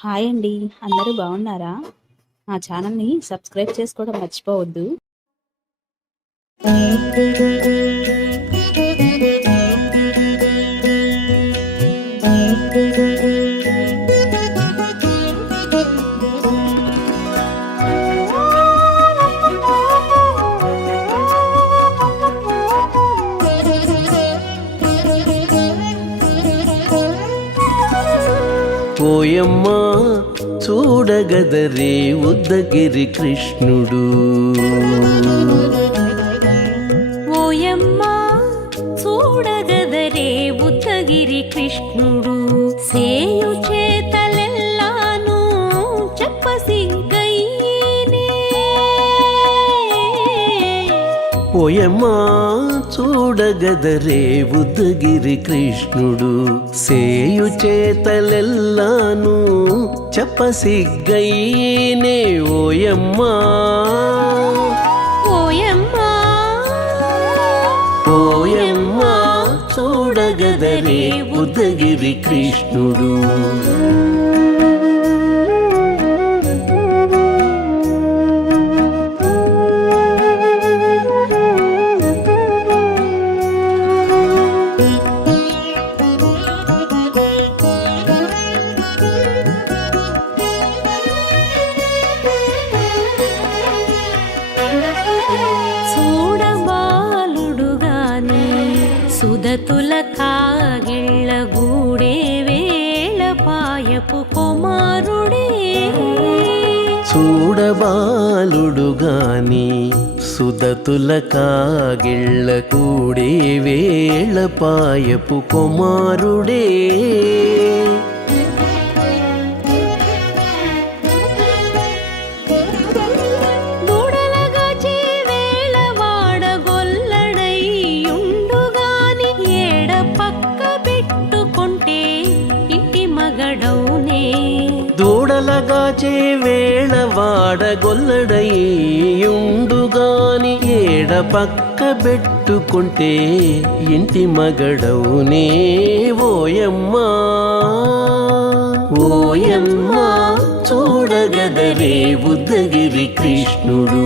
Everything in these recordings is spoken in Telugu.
హాయ్ అండి. అందరూ బాగున్నారా? మా ఛానల్‌ని సబ్స్క్రైబ్ చేసుకోవడం మర్చిపోవద్దు. ఓయమ్మా చూడగదరే ఉద్దగిరి కృష్ణుడు. ఓయమ్మా చూడగదరే ఉద్దగిరి కృష్ణుడు. సేయు చేతలెల్లాను చెప్పసిగ్గైనే. ఓయమ్మా చూడగదరే ఉద్దగిరి కృష్ణుడు. సేయు చేతలెల్లాను చెప్పసిగ్గైనే. ఓయమ్మా ఓయమ్మా ఓయమ్మా చూడగదరే ఉద్దగిరి కృష్ణుడు. చూడబాలుడుగాని సుదతుల కాగిళ్ళ గూడే వేళ పాయపు కుమారుడే. చూడబాలుడుగాని సుదతుల కాగిళ్ళ కూడే వేళ పాయపు కుమారుడే. దూడలగాచి వేళ వాడగొల్లడైయుండుగాని ఏడ పక్క పెట్టుకుంటే ఇంటి మగడౌనే. దూడలగాచే వేళ వాడగొల్లడయ్యుండుగాని ఏడ పక్క పెట్టుకుంటే ఇంటి మగడవునే. ఓయమ్మా ఓయమ్మా చూడగదరే ఉద్దగిరి కృష్ణుడు.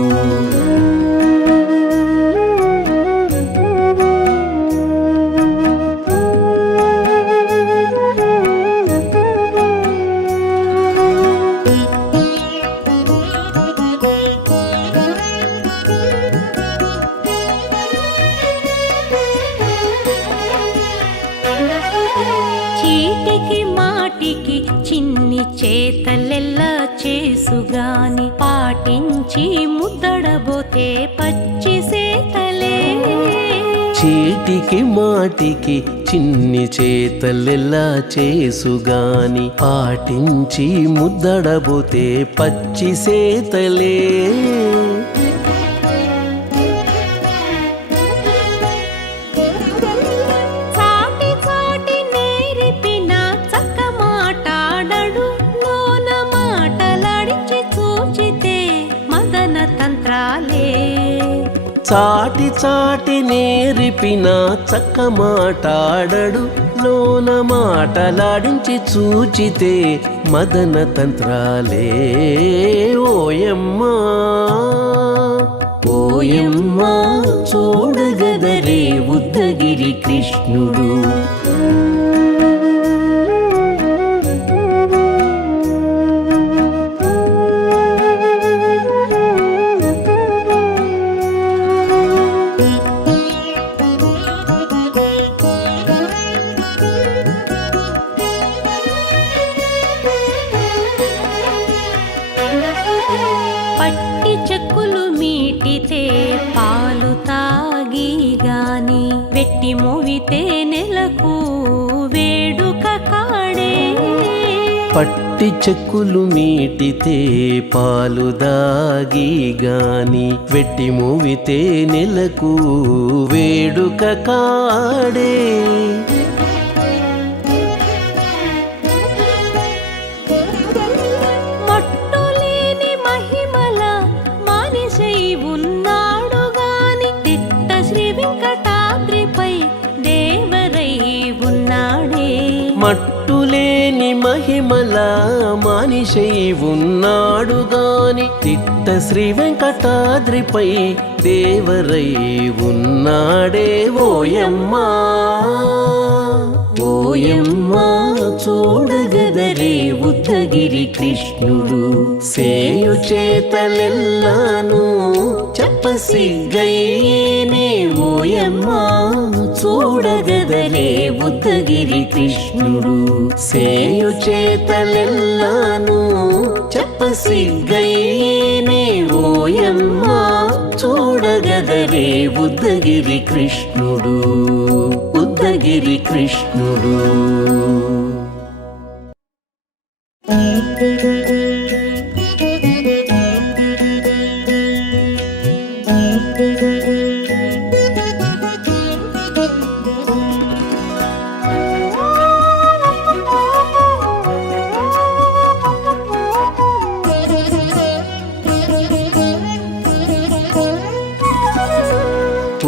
చీటికి మాటికి చిన్ని చేతలెల్లా చేసుగాని పాటించి ముద్దడబోతే పచ్చి సేతలే. చీటికి మాటికి చిన్ని చేతలెల్లా చేసుగాని పాటించి ముద్దడబోతే పచ్చి సేతలే. చాటి చాటి నేర్పిన చక్క మాటాడడు లోన మాటలాడించి చూచితే మదన తంత్రాలే. చాటి చాటి నేర్పిన చక్క మాటాడడు లోన మాటలాడించి చూచితే మదన తంత్రాలే. ఓయమ్మా ఓయమ్మా చూడగదరే ఉద్దగిరి కృష్ణుడు. పట్టి చెక్కులు మీటితే పాలు తాగి గాని వెట్టి మోవితే నెలకు వేడుక కాడే. పట్టి చెక్కులు మీటితే పాలు దాగి గాని వెట్టి మూవితే నెలకు వేడుక కాడే. మట్టులేని మహిమల మానిసై ఉన్నాడు గాని తిట్ట శ్రీ వెంకటాద్రిపై దేవరై ఉన్నాడే. మట్టులేని మహిమ మహిమల మానిషై ఉన్నాడు గాని తిట్ట శ్రీ వెంకటాద్రిపై దేవరై ఉన్నాడే ఓయమ్మా ఓయమ్మా చూడగదరే ఉద్దగిరి కృష్ణుడు సేయు చేతలెల్లాను చెప్పసిగ్గయ్యేనే ఓయమ్మా చూడగదరే ఉద్దగిరి కృష్ణుడు సేయు చేతలెల్లాను చెప్పసిగ్గయ్యేనే ఓయమ్మా చూడగదరే ఉద్దగిరి కృష్ణుడు ఉద్దగిరి కృష్ణుడు.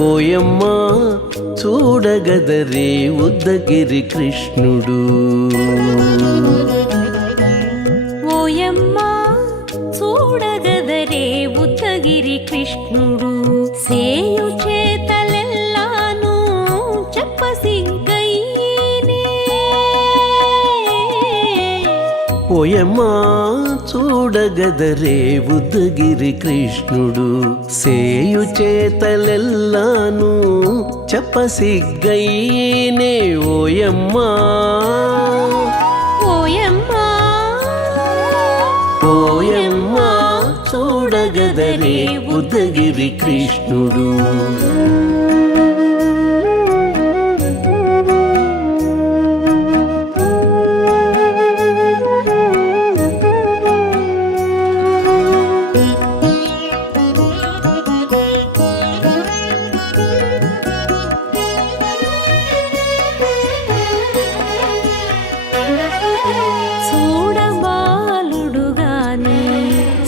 ఓయమ్మా చూడగదరే ఉద్దగిరి కృష్ణుడు ఓయమ్మా చూడగదరే ఉద్దగిరి కృష్ణుడు సేయు చేతలెల్లాను చెప్పసిగ్గయ్యేనే ఓయమ్మా చూడగదరే ఉద్దగిరి కృష్ణుడు సేయు చేతలెల్లాను చెప్పసిగ్గయ్యేనే ఓయమ్మా ఓయమ్మా ఓయమ్మా చూడగదరే ఉద్దగిరి కృష్ణుడు.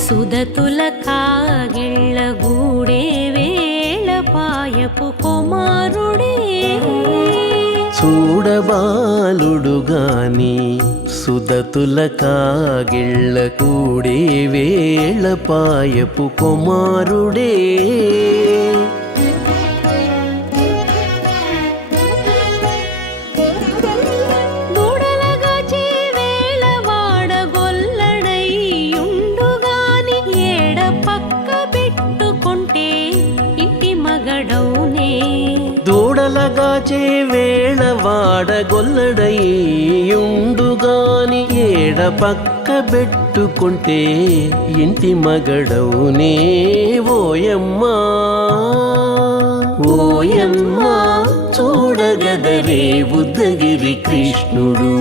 సుదతుల కాగిళ్ళ గూడే వేళ పాయపు కుమారుడే చూడబాలుడు గాని సుదతుల కాగిళ్ళ కూడే వేళ పాయపు కుమారుడే దూడలగాచే వేళ వాడగొల్లడయ్యుండుగాని ఏడ పక్క పెట్టుకుంటే ఇంటి మగడవునే ఓయమ్మా ఓయమ్మా చూడగదరే ఉద్దగిరి కృష్ణుడు.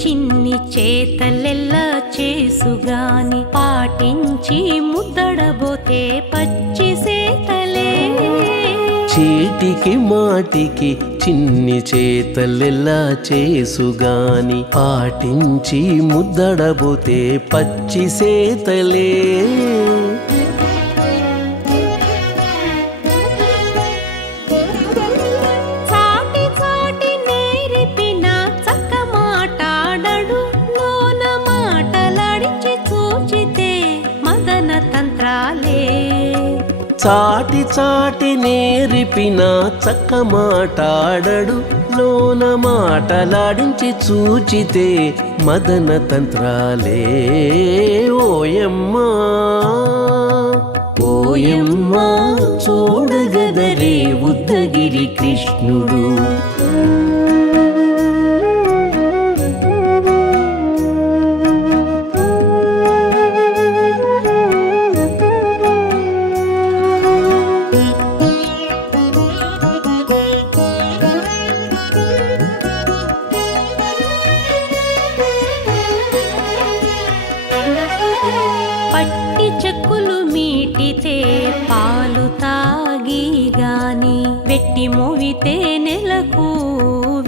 చిన్ని చేతలెల్లా చేసుగాని పాటించి ముద్దడబోతే పచ్చి సేతలే చీటికి మాటికి చిన్ని చేతలెల్లా చేసుగాని పాటించి ముద్దడబోతే పచ్చి సేతలే చాటి చాటి నేరిపిన చక్క మాటాడడు లోన మాటలాడించి చూచితే మదన తంత్రాలే ఓయమ్మా ఓయమ్మా చూడగదరే ఉద్దగిరి కృష్ణుడు. పట్టి చెక్కులు మీటితే పాలు మోవితే నెలకు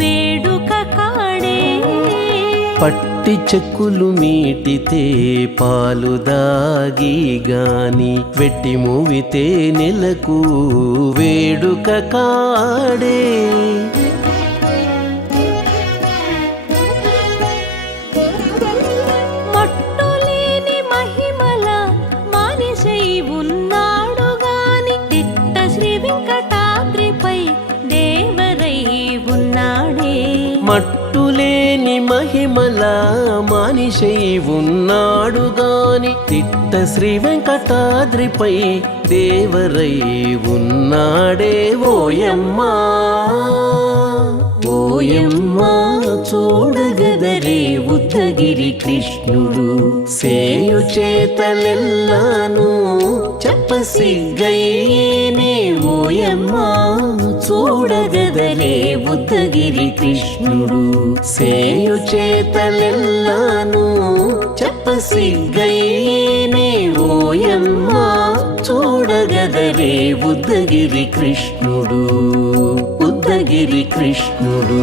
వేడుక కాడే పట్టి చెక్కులు మీటితే పాలు దాగి గాని వెట్టి మూవితే నెలకు వేడుక కాడే మట్టులేని మహిమల మానిషై ఉన్నాడు గాని తిట్ట శ్రీ వెంకటాద్రిపై దేవరై ఉన్నాడే మట్టులేని మహిమల మానిషై ఉన్నాడు గాని తిట్ట శ్రీ వెంకటాద్రిపై దేవరై ఉన్నాడే ఓయమ్మా ఓయమ్మా చూడగదరే ఉద్దగిరి కృష్ణుడు సేయు చేతలెల్లాను చెప్పసిగ్గయ్యేనే ఓయమ్మా చూడగదరే ఉద్దగిరి కృష్ణుడు సేయు చేతలెల్లాను చెప్పసిగ్గయ్యేనే ఓయమ్మా చూడగదరే ఉద్దగిరి కృష్ణుడు ఉద్దగిరి కృష్ణుడు